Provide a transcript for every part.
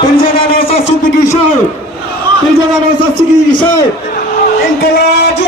Pirjana Nasa Siddiqui Saib. Pirjana Nasa Siddiqui Saib. İnkılapçı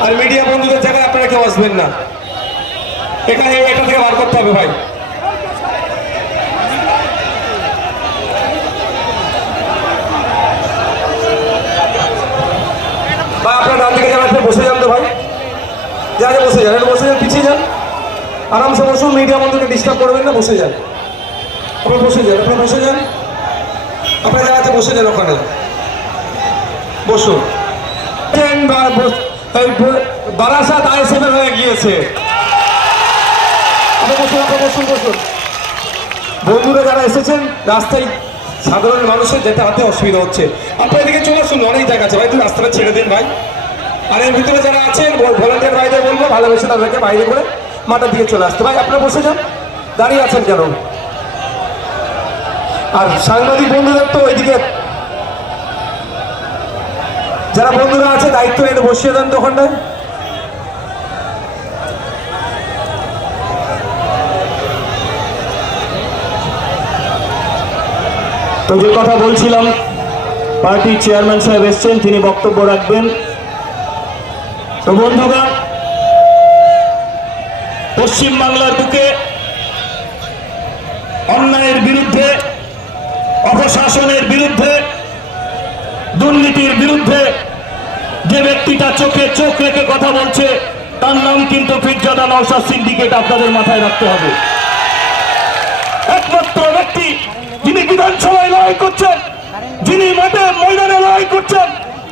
আর media বন্ধুদের জায়গায় আপনারা কেউ আসবেন না। এখানে এটা থেকে বার করতে হবে ভাই। ভাই আপনার ডান দিকে যারা বসে যান তো ভাই। যারা বসে যান বসে যান, পিছিয়ে যান। আরামসে বসুন, মিডিয়া বন্ধুকে ডিস্টার্ব করবেন না, বসে যান। আপনার বসে যান আপনার বসে যান। আপনার যারা বসে যান ওখানে। বসুন। বা- ব- বারাসাত আইএসএফ হয়ে গিয়েছে। বসুন বসুন বন্ধুরা যারা এসেছেন, রাস্তায় সাধারণ মানুষের যেতে হাতে অসুবিধা হচ্ছে। আপনার এদিকে চলে আসুন, অনেক জায়গা আছে। ভাই, একটু রাস্তাটা ছেড়ে দিন, ভাই। আর এর ভিতরে যারা আছেন ভলান্টিয়ার ভাইদের বলব, ভালোবেসে তাদেরকে বাইরে করে মাথার দিকে চলে আসতে। ভাই আপনারা বসে যান। দাঁড়িয়ে আছেন কেন? আর সাংবাদিক বন্ধুদের তো ওইদিকে যারা বন্ধুরা আছে, দায়িত্ব নিয়ে বসিয়ে দেন দোকানটায় তো যে কথা বলছিলাম, পার্টির চেয়ারম্যান সাহেব এসছেন, তিনি বক্তব্য রাখবেন। তো বন্ধুগণ পশ্চিমবাংলার বুকে অন্যায়ের বিরুদ্ধে, অপশাসনের বিরুদ্ধে, দুর্নীতির বিরুদ্ধে ব্যক্তিটা চোখে চোখ রেখে কথা বলছে, তার নাম কিন্তু ফিরজাদা নওশাদ সিন্ডিকেট আপনাদের মাথায় রাখতে হবে। একমাত্র ব্যক্তি যিনি বিধানসভায় লড়াই করছেন, যিনি মাঠে ময়দানে লড়াই করছেন,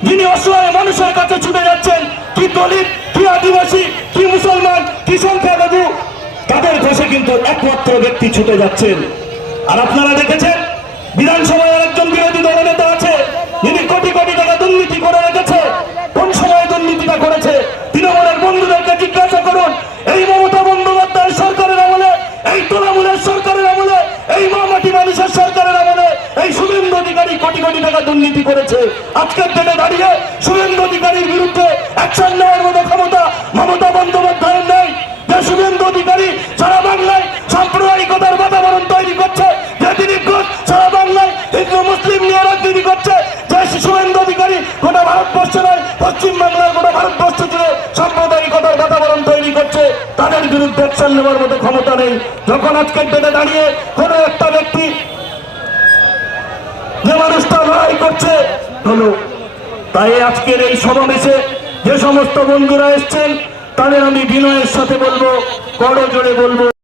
যিনি অসহায় মানুষের কাছে ছুটে যাচ্ছেন, কি দলিত, কি আদিবাসী, কি মুসলমান, কি সংখ্যালঘু তাদের দেশে কিন্তু একমাত্র ব্যক্তি ছুটে যাচ্ছেন। আর আপনারা দেখেছেন, বিধানসভায় একজন বিরোধী দলনেতা কোটি টাকা দুর্নীতি করেছে। আজকের দিনে দাঁড়িয়ে শুভেন্দু অধিকারীর বিরুদ্ধে অ্যাকশন নেওয়ার মতো ক্ষমতা মমতা বন্দ্যোপাধ্যায়ের নেই। যে শুভেন্দু অধিকারী সারা বাংলায় সাম্প্রদায়িকতার বাতাবরণ তৈরি করছে, যে তিনি সারা বাংলায় হিন্দু, মুসলিম নিয়ে রাজনীতি করছে, যে শুভেন্দু অধিকারী গোটা ভারতবর্ষে নয়, পশ্চিম বাংলার গোটা ভারতবর্ষ জুড়ে সাম্প্রদায়িকতার বাতাবরণ তৈরি করছে, তাদের বিরুদ্ধে অ্যাকশন নেওয়ার মতো ক্ষমতা নেই। যখন আজকের ডেটে দাঁড়িয়ে হলো। তাই আজকের এই সমাবেশে যে সমস্ত বন্ধুরা এসছেন, তাদের আমি বিনয়ের সাথে বলব, বড় জোরে বলব।